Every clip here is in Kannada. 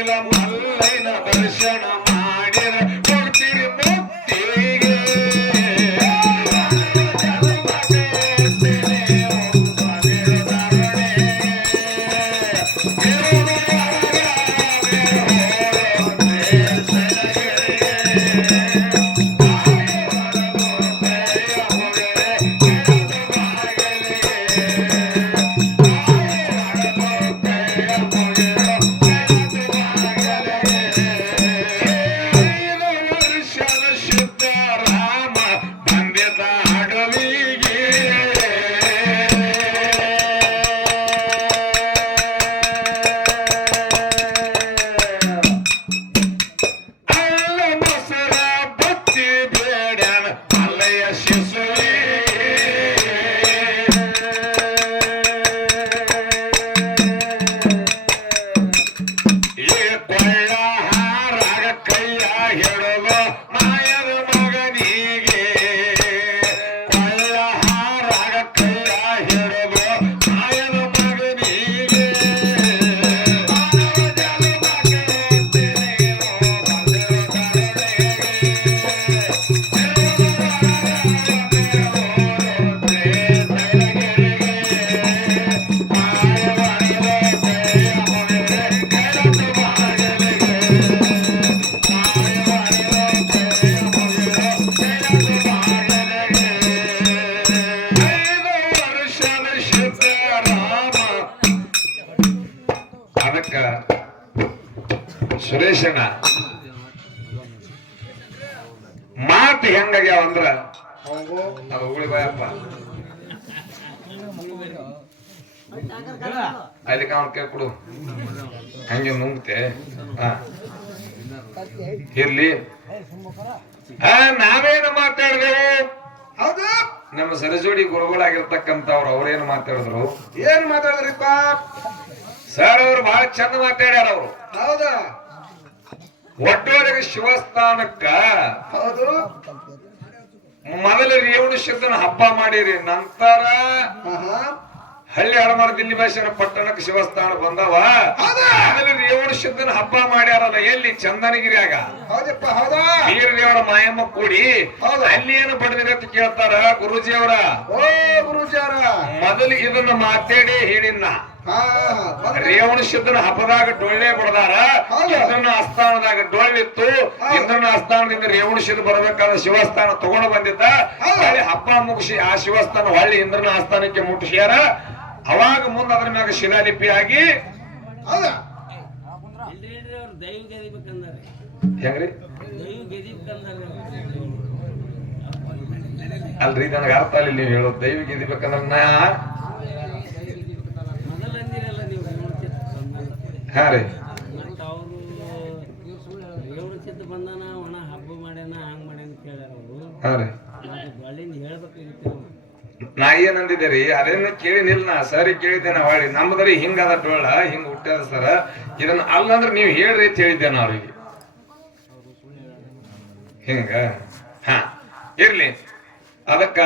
ಮಲ್ಲೈನ ದರ್ಶನ ಮಾಡಿರ ಕೊಡ್ತೀರಿ ಮುಕ್ತಿಗೆ ಸುರೇಶಣ್ಣ ಮಾತು ಹೆಂಗಾಗ್ಯಾವ ಅಂದ್ರ ಅದು ಉಳಿ ಬಾಯಪ್ಪ ಅದಕ್ಕೆ ಅವನ್ ಕೈ ಕೊಡು ಹಂಗೆ ನುಂಗ್ತೆ ಇರ್ಲಿ ನಾವೇನು ಮಾತಾಡಿದೆವು ಹೌದು ನಮ್ಮ ಸರಜೋಡಿ ಗುರುಗಳಾಗಿರ್ತಕ್ಕಂಥವ್ರು ಅವ್ರೇನು ಮಾತಾಡಿದ್ರು ಏನ್ ಮಾತಾಡಿದ್ರಿಪ್ಪ ಸರ್ ಅವ್ರು ಬಹಳ ಚಂದ ಮಾತಾಡ್ಯಾರ ಅವರು ಹೌದಾ ಒಟ್ಟೊಳಗೆ ಶಿವಸ್ಥಾನಕ್ಕ ಹೌದು ಮೊದಲ ರೇವಣ ಸಿದ್ಧನ ಹಬ್ಬ ಮಾಡಿರಿ ನಂತರ ಹಳ್ಳಿ ಹಳಮಾರ ದಿಲ್ಲಿ ಭಾಷೆನ ಪಟ್ಟಣಕ್ಕೆ ಶಿವಸ್ಥಾನ ಬಂದವ ಆಮೇಲೆ ರೇವಣ ಸಿದ್ಧನ ಹಬ್ಬ ಮಾಡ್ಯಾರಲ್ಲ ಎಲ್ಲಿ ಚಂದನಗಿರಿಯಾಗ ಹೌದಪ್ಪ ಹೌದಾ ವೀರ ದೇವರ ಮಾಯಮ್ಮ ಕೂಡಿ ಅಲ್ಲಿ ಏನು ಬಡದಿರ ಅಂತ ಕೇಳ್ತಾರ ಗುರುಜಿ ಅವರ ಓ ಗುರುಜಿ ಅವರ ಮೊದಲು ಇದನ್ನ ಮಾತಾಡಿ ಹೇಳಿನ ರೇವಣ ಸಿದ್ಧನ ಹಬ್ಬದಾಗ ಡೊಳ್ಳೆ ಬಡದಾರ ಇಂದ್ರನ ಆಸ್ಥಾನದಾಗ ಡೊಳ್ಳಿತ್ತು ಇಂದ್ರನ ಆಸ್ಥಾನದಿಂದ ರೇವಣ ಸಿದ್ಧ ಬರಬೇಕಾದ ಶಿವಸ್ಥಾನ ತಗೊಂಡು ಬಂದಿದ್ದ ಹಬ್ಬ ಮುಗಿಸಿ ಆ ಶಿವಸ್ಥಾನ ಹೊಳ್ಳಿ ಇಂದ್ರನ ಆಸ್ಥಾನಕ್ಕೆ ಮುಟ್ಟಿಸ್ಯಾರ ಅವಾಗ ಮುಂದೆ ಅದ್ರ ಮ್ಯಾಗ ಶಿಲಾಲಿಪಿ ಆಗಿ ಹೆಂಗ್ರಿ ಅಲ್ರಿ ನನಗೆ ಅರ್ಥ ಅಲ್ಲಿ ನೀವು ಹೇಳೋದು ದೈವ ಗೆದಿಬೇಕಂದ್ರ ನಾ ಹಾ ರೀ ಹಾ ರೀ ನಾ ಏನಂದಿದ್ದೆ ರೀ ಅದೇನ ಕೇಳಿನಿಲ್ಲ ನಾ ಸರಿ ಕೇಳಿದ್ದೇನೆ ಹೊಳ್ಳಿ ನಮ್ದ್ರಿ ಹಿಂಗದ ಡೋಳ ಹಿಂಗ ಹುಟ್ಟ್ಯಾರ ಸರ ಇದನ್ನ ಅಲ್ಲಂದ್ರ ನೀವ್ ಹೇಳ್ರಿ ಅಂತ ಹೇಳಿದ್ದೇನೆ ಅವ್ರಿಗೆ ಹಿಂಗ ಹಾ ಇರ್ಲಿ ಅದಕ್ಕ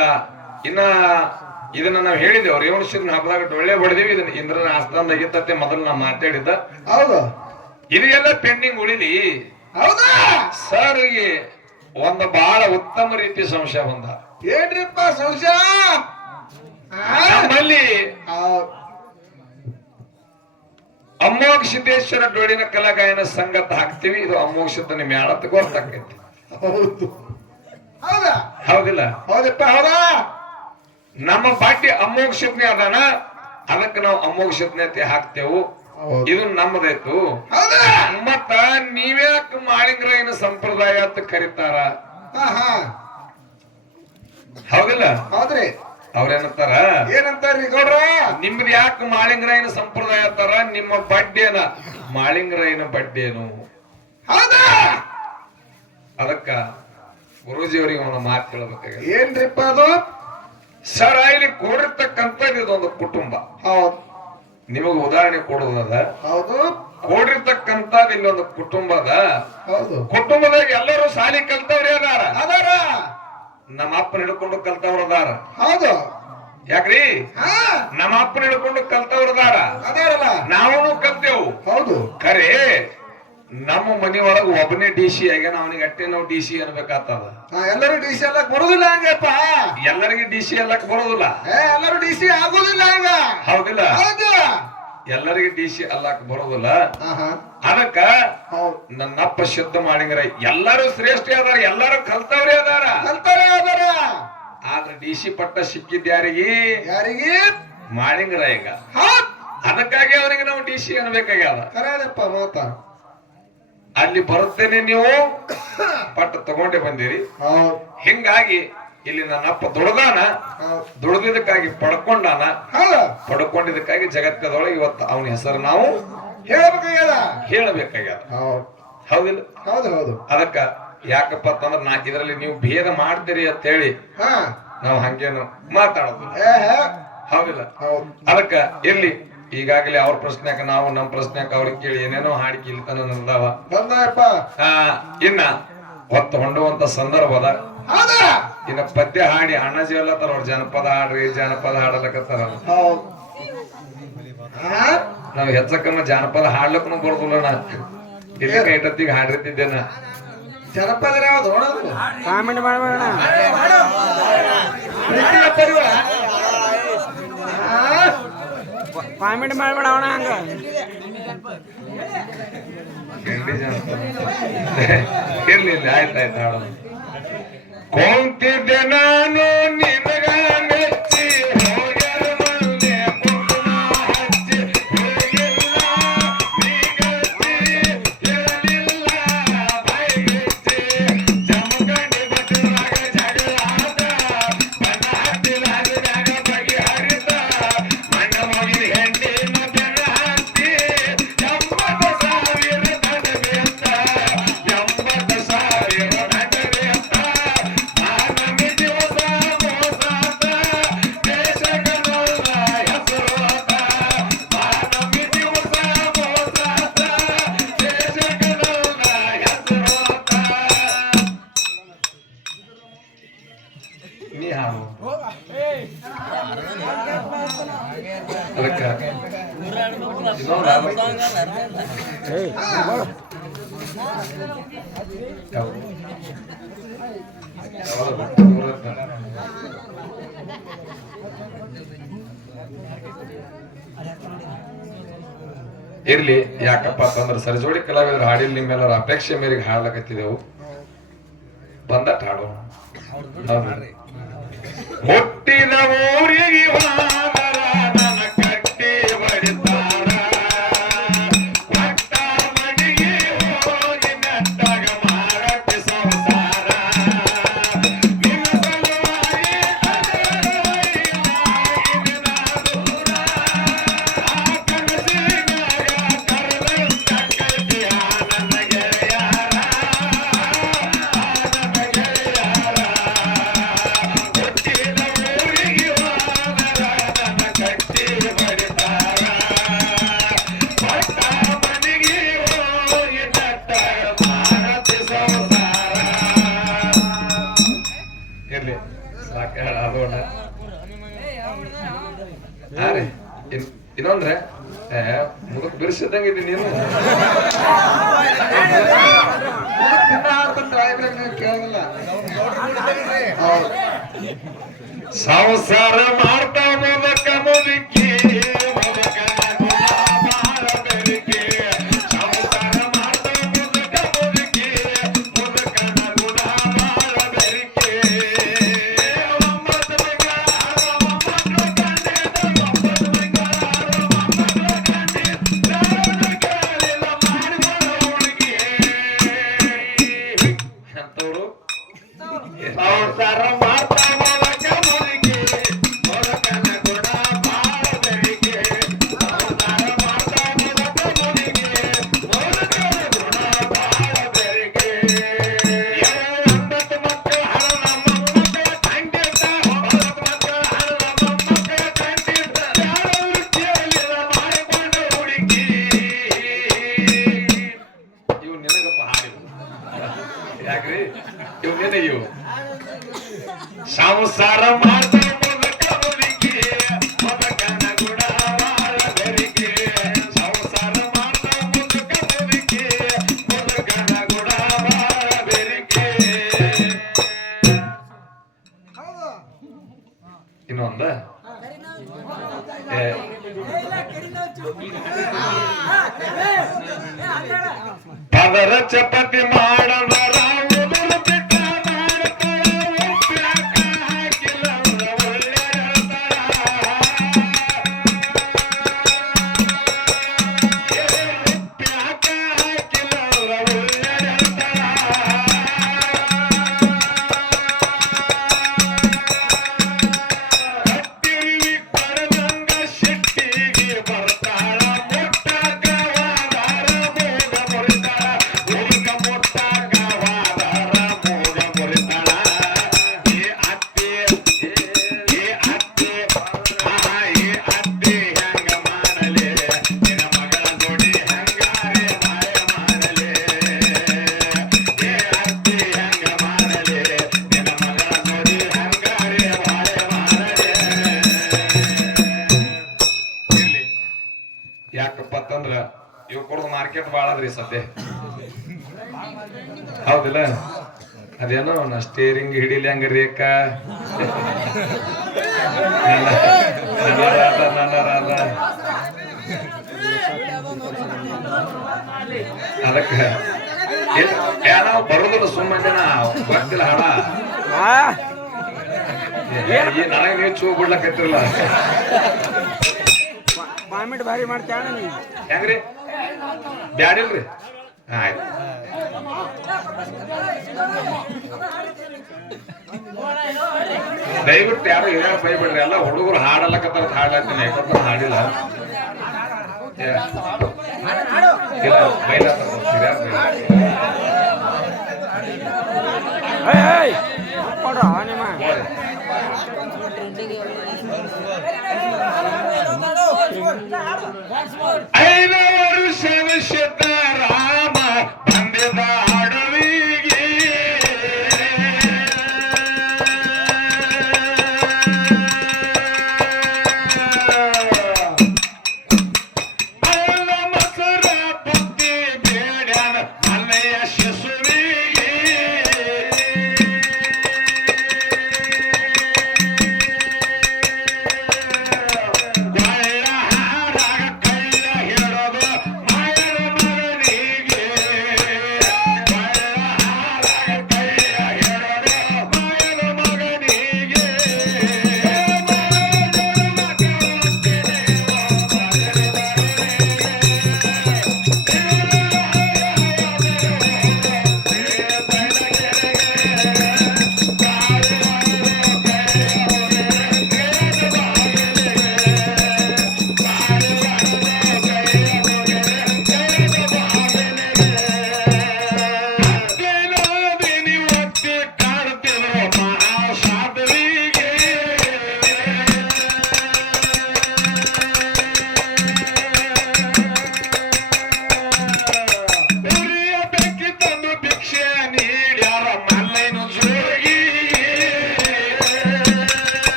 ಇನ್ನ ಇದನ್ನ ನಾವ್ ಹೇಳಿದ್ದೇವ್ ರೇವಣ ಸಿದ್ಧನ ಹಬ್ಬದಾಗ ಡೊಳ್ಳೆ ಬಡದೇವಿ ಇದನ್ನ ಇಂದ್ರನ ಆಸ್ಥಾನದಾಗ ಇತ್ತತೆ ಮೊದಲು ನಾ ಮಾತಾಡಿದ್ದ ಹೌದು ಇದೆಲ್ಲ ಪೆಂಡಿಂಗ್ ಉಳಿಲಿ ಹೌದಾ ಸರ್ಗೆ ಒಂದು ಬಹಳ ಉತ್ತಮ ರೀತಿ ಸಂಶಯ ಬಂದ ಏನ್ರಿಪ್ಪ ಸಂಶಯ ನಮ್ಮಲ್ಲಿ ಅಮೋಘ ಸಿದ್ದೇಶ್ವರ ಡೊಳ್ಳಿನ ಕಲಾಗಾಯನ ಸಂಗತ ಹಾಕ್ತಿವಿ ಇದು ಅಮೋಘ ಸಿದ್ಧನ ಮ್ಯಾಳತ್ ಗೊತ್ತಾಕೈತಿ ಹೌದು ಹೌದಾ ಹೌದಿಲ್ಲ ಹೌದಪ್ಪ ಹೌದಾ ನಮ್ಮ ಪಾಠ್ಯ ಅಮೋಘ ಸಿದ್ಧನೆ ಅದಾನ ಅದಕ್ಕೆ ನಾವು ಅಮೋಘ ಸಿದ್ಧತೆ ಹಾಕ್ತೇವು ಇದು ನಮ್ಮದಾಯ್ತು ಮತ್ತ ನೀವ್ಯಾಕ ಮಾಳಿಂಗರಾಯನ ಸಂಪ್ರದಾಯ ಅಂತ ಕರೀತಾರ ಹೌದಿಲ್ಲ ಹೌದ್ರಿ ಅವ್ರೇನಂತಾರ ಏನಂತಾರ್ರಿ ಗೌಡ್ರ ನಿಮ್ದು ಯಾಕೆ ಮಾಳಿಂಗರಾಯನ ಸಂಪ್ರದಾಯ ಅಂತಾರ ನಿಮ್ಮ ಬಡ್ಡೇನ ಮಾಳಿಂಗರಾಯನ ಬಡ್ಡೇನು ಹೌದಾ ಅದಕ್ಕ ಗುರೂಜಿ ಅವರಿಗೆ ಅವನ ಮಾತು ಹೇಳಬೇಕಾಗ ಏನ್ರಿಪ್ಪ ಅದು ಸರ್ ಇಲ್ಲಿ ಕೂಡಿರ್ತಕ್ಕಂಥದ್ದು ಇದೊಂದು ಕುಟುಂಬ ಹೌದು ನಿಮಗ ಉದಾಹರಣೆ ಕೊಡುವುದದ ಹೌದು ಕೂಡಿರ್ತಕ್ಕಂಥದ್ದು ಇಲ್ಲೊಂದು ಕುಟುಂಬದ ಹೌದು ಕುಟುಂಬದಾಗ ಎಲ್ಲರೂ ಸಾಲಿ ಕಲ್ತವ್ರಿ ಅದಾರ ನಮ್ಮ ಅಪ್ಪನ ಹಿಡ್ಕೊಂಡು ಕಲ್ತವ್ರ ಅದಾರ ಹೌದು ಯಾಕ್ರಿ ನಮ್ಮ ಅಪ್ಪನ ಹಿಡ್ಕೊಂಡು ಕಲ್ತವ್ರ ಅದಾರ ಅದಾರಲ್ಲ ನಾವು ಕಲ್ತೇವು ಹೌದು ಖರೆ ನಮ್ಮ ಮನಿ ಒಳಗ ಒಬ್ಬನೇ ಡಿಸಿ ಆಗ್ಯಾನ ಅವನಿಗೆ ಅಟ್ಟೆ ನಾವು ಡಿಸಿ ಅನ್ಬೇಕಾಗ್ತದ. ಎಲ್ಲರೂ ಡಿಸಿ ಅಲ್ಲಕ್ ಬರುದಿಲ್ಲ ಹಂಗಪ್ಪ. ಎಲ್ಲರಿಗೆ ಡಿಸಿ ಅಲ್ಲಕ್ ಬರೋದಿಲ್ಲ. ಎಲ್ಲರೂ ಡಿಸಿ ಆಗುದಿಲ್ಲ ಹಂಗ. ಹೌದಿಲ್ಲ? ಹೌದು. ಎಲ್ಲರಿಗೆ ಡಿಸಿ ಅಲ್ಲಕ್ ಬರೋದಿಲ್ಲ. ಅದಕ್ಕ ನನ್ನಪ್ಪ ಶುದ್ಧ ಮಾಡಿಂಗ್ರ ಎಲ್ಲರೂ ಶ್ರೇಷ್ಠ ಅದಾರ, ಎಲ್ಲರೂ ಕಲ್ತವ್ರೆ ಅದಾರ. ಆದ್ರೆ ಡಿಸಿ ಪಟ್ಟ ಸಿಕ್ಕಿದ್ ಯಾರಿಗೆ? ಯಾರಿಗೆ? ಮಾಡಿಂಗ್ರ ಈಗ. ಅದಕ್ಕಾಗಿ ಅವನಿಗೆ ನಾವು ಡಿಸಿ ಅನ್ಬೇಕಾಗ್ಯಾದ. ಅಲ್ಲಿ ಬರುತ್ತೇನೆ ನೀವು ಪಟ್ಟ ತಗೊಂಡೇ ಬಂದಿರಿ. ಹಿಂಗಾಗಿ ಇಲ್ಲಿ ನನ್ನಪ್ಪ ದುಡ್ದಾನ, ದುಡ್ದಿದ್ದಕ್ಕಾಗಿ ಪಡ್ಕೊಂಡಾನ, ಪಡ್ಕೊಂಡಿದ್ದಕ್ಕಾಗಿ ಜಗತ್ತದೊಳಗೆ ಇವತ್ತು ಅವನ ಹೆಸರು ನಾವು ಹೇಳಬೇಕಾಗ್ಯದ. ಹೌದಿಲ್ಲ? ಹೌದು. ಅದಕ್ಕ ಯಾಕಪ್ಪ ಅಂತಂದ್ರ ಇದರಲ್ಲಿ ನೀವು ಭೇದ ಮಾಡ್ತೀರಿ ಅಂತ ಹೇಳಿ ನಾವು ಹಂಗೇನು ಮಾತಾಡೋದು. ಹೌದಿಲ್ಲ? ಅದಕ್ಕ ಇರ್ಲಿ, ಈಗಾಗಲೇ ಅವ್ರ ಪ್ರಶ್ನೆಕ ನಾವು ನಮ್ಮ ಪ್ರಶ್ನೆಕ ಅವ್ರಿಗೆ ಕೇಳಿ ಏನೇನೋ ಹಾಡಿಕೆ ಇಲ್ತಾನ ನಂದಾವ. ಇನ್ನ ಹೊತ್ತು ಹೊಂಡುವಂತ ಸಂದರ್ಭ ಅದ. ಇನ್ನ ಪದ್ಯ ಹಾಡಿ ಅಣ್ಣಜಿ ಅಲ್ಲತ್ತಾರ ಅವ್ರ ಜನಪದ ಹಾಡ್ರಿ ಜನಪದ ಹಾಡಲಕತ್ತಾರ. ನಾವ್ ಹೆಚ್ಚಕಮ್ಮ ಜನಪದ ಹಾಡ್ಲಕ್ಕೂ ಬರೋದಿಲ್ಲ. ಇಲ್ಲಿ ಕೈಟತ್ತಿಗೆ ಹಾಡಿರ್ತಿದ್ದೇನ. ಜನಪದ ಯಾವ್ದು ಕಾಮೆಂಟ್ ಮಾಡಬೇಡ. ಕಾಮೆಂಟ್ ಮಾಡ್ಬೇಡ ಅವನ ಹಂಗ. ಇರ್ಲಿ ಆಯ್ತಾಯ್ತು ಹಾಡು. ಕೊಂತಿದ್ದೆ ನಾನು ನಿನಗ ಮೆಚ್ಚಿ ಹೋಗ್ಯಾರ ಮಲ್ಲೆ ಪುಣ್ಣ ಹಚ್ಚಿ ಹೋಗಿಲ್ಲ ನೀಗಚ್ಚಿ ಹೇಳಲಿಲ್ಲ ಬೈಗಚ್ಚಿ ಜಮಖಂಡಿ ಬಟ್ಟರಾಗ ಜಗಳಾದ ಬಣ್ಣ ಹತ್ತಿರಾಗ ಬಗೆಹರಿತ ಮಣ್ಣ ಮಗಿನ ಹೆಂಡಿನ ಬೆನ್ನ ಹತ್ತಿ 80,000 ನಡವೆ ಅಂತ 80,000 ನಡವೆ ಅಂತ ಮಾನವಿ ದಿವಸ ಮೋಸಾತ ದೇಶಗಳೆಲ್ಲ ಹೆಸರಾತ ಮಾನವಿ ದಿವಸ ಮೋಸಾತ ದೇಶಗಳೆಲ್ಲ ಹೆಸರಾತ. ನೀ ಹಾಡು ಅದಕ್ಕ ಇರ್ಲಿ, ಯಾಕಪ್ಪ ಅಂತಂದ್ರೆ ಸರಿಜೋಡಿ ಕಲಾವಿದರು ಹಾಡಿಲ್ ನಿಮ್ಮೆಲ್ಲರ ಅಪೇಕ್ಷೆ ಮೇರೆಗೆ ಹಾಡ್ಲಕತ್ತಿದೆವು. ಬಂದಟ್ ಹಾಡು. ಹುಟ್ಟಿದ ಊರಿಗೆ ಹೋದರ ನನ್ನ ಕಟ್ಟಿ ಬಡಿತಾರ, ಕೊಟ್ಟ ಮನೆಗೆ ಹೋಗಿ ನೆಟ್ಟಾಗ ಮಾಡಕ್ಕೆ ಸಂಸಾರ. ನಿನ್ನ ಸಲುವಾಗಿ ದೂರ ಆ ಕನಸಿನಾಗ ಕರೆದಂತ ಕಟ್ಟಿಯ ನನ್ನ ಗೆಳೆಯಾರ, ನನ್ನ ಗೆಳೆಯಾರ. ಹುಟ್ಟಿದ ಊರಿಗೆ ಹೋದರ ನನ್ನ ಕಟ್ಟಿ ಬಡಿತಾರ, ಕೊಟ್ಟ ಮನೆಗೆ ಹೋಗಿ ನೆಟ್ಟಾಗ ಮಾಡಕ್ಕೆ ಸಂಸಾರ. ಇರ್ಲಿ ಸಾಕ ಅದೋಣ. ಇನ್ನೊಂದ್ರೆ ಮುದುಕ್ ಬಿರ್ಸಿದಂಗಿದ್ದೀನಿ ನೀನು. ಕೇಳಲ್ಲ. ಸಂಸಾರ ಮಾಡ್ತಾ ಮುದಕ ಮುದುಕಿ ಮುದಕನ ಗುಣ ಮಾಡಬೇಡಿಕೆ. ಸಂಸಾರ ಮಾಡ್ತಾ ಮುದಕ ಮುದುಕಿ ಮುದಕನ ಗುಣ ಮಾಡಬೇಡಿಕೆ. ಒಂಬತ್ತು ಬಂಗಾರ ಒಂಬತ್ತು ಕಂಡಿದ್ದ ಒಂಬತ್ತು ಬಂಗಾರ ಒಂಬತ್ತು ಕಂಡಿದ್ದ ಕೇಳಿಲ್ಲ ಮಾಡಿದ ಹುಡುಗಿ ಅಂತವ್ರು. ಸಂಸಾರ ಮಾಡ್ತಾ ಮುದಕ ಮುದುಕಿ ಮುದಕನ ಗುಣ ಮಾಡಬೇಡಿಕೆ. ಸಂಸಾರ ಮಾಡ್ತಾ ಮುದಕ ಮುದುಕಿ ಮುದಕನ ಗುಣ ಮಾಡಬೇಡಿಕೆ. 9 ಮಕ್ಕಳು ಹರಣ ಮೊಮ್ಮಕ್ಕಳ ಕಂಡಿದ್ದ 9 ಮಕ್ಕಳು ಹರಣ ಮೊಮ್ಮಕ್ಕಳ ಕಂಡಿದ್ದ ಯಾರು ಕೇಳಿಲ್ಲ ಮಾಡಿಕೊಂಡು ಹುಡುಕಿ. ಇವು ನಿನಗಪ್ಪ ಹಾಡಿವು ಯಾಕ್ರಿ? ಇವು ನಿನಗಿವು. ಸಂಸಾರ ಮಾಡ್ತಾ ಮುದಕ ಮುದುಕಿ ಮುದಕನ ಗುಣ ಮಾಡಬೇಡಿಕೆ. ಸಂಸಾರ ಮಾಡ್ತಾ ಮುದಕ ಮುದುಕಿ ಉದರ ಚಪಾತಿ ಮಾಡದರ ಉದುರು ಬಿಟ್ಟ ಮಾಡ್ತಾಳ ಉಪ್ಪ್ಯಾಕ ಹಾಕಿಲ್ಲ ಅಂದ್ರ ಒಳ್ಳೆ ಉಪ್ಪ್ಯಾಕ ಹಾಕಿಲ್ಲ ಅಂದ್ರ ಒಳ್ಳೆ ಕಟ್ಟಿವಿ ಕಡದಂಗ ಶೆಟ್ಟಿಗೆ ಬರ್ತಾಳ ಮುಟ್ಟಾಕ ವಾದಾರ ಮೂಗ ಮುರಿತಾಳ ಹುಡುಗ ಮುಟ್ಟಾಕ ವಾದಾರ ಮೂಗ ಮುರಿತಾಳ ಈ ಅತ್ತಿ ಹೆಂಗ ಮಾಡಲಿ ನಿನ್ನ ಮಗಳ ಜೋಡಿ ಹಂಗಾರೆ ಮಾಯ ಮಾಡಲಿ ಈ ಅತ್ತಿ ಹೆಂಗ ಮಾಡಲಿ ನಿನ್ನ ಮಗಳ ಜೋಡಿ ಹಂಗಾರೆ ಮಾಯ ಮಾಡಲಿ ಇರ್ಲಿ ಯಾಕಪ್ಪ ಅಂತಂದ್ರ ಇವ್ ಕೊಡೋದು ಮಾರ್ಕೆಟ್ ಬಾಳ ಅದ್ರಿ ಸದ್ಯ ಹೌದಿಲ್ಲ ಅದೇನೋ ನಾ ಸ್ಟೇರಿಂಗ್ ಹಿಡಿಲಿ ಹಂಗ ರೇಖ ಅದಕ್ಕ ನಾವು ಬರೋದಿಲ್ಲ ಸುಮ್ಮನೆ ಬರ್ತಿಲ್ಲ ಹಣ ನನಗೆ ನೀವು ಚೂ ಬಿಡ್ಲಕತ್ತಿರಲ್ಲ ಕಾಮೆಂಟ್ ಭಾರಿ ಮಾಡ್ತಾಳ ನೀ ಹೆಂಗ್ರಿ ಬ್ಯಾಡಿಲ್ರಿ ಆಯ್ತು ದಯವಿಟ್ಟು ಯಾರು ಹಿರಿಯ ಬೈಬಿಡ್ರಿ ಎಲ್ಲ ಹುಡುಗರು ಹಾಡಲ್ಲಕತ್ತಾರ ಹಾಡ್ಲಾತೀನಿ ಯಾಕಂದ್ರೆ ಹಾಡಿಲ್ಲ ಇಲ್ಲ ಬೈಲಾತಾರ ಹಿರಿಯರ್ ಕೊಡ್ರ ನಿಮ್ಮ ಐದು ವರ್ಷದ ಸಿದ್ದರಾಮ ಬಂದಿದ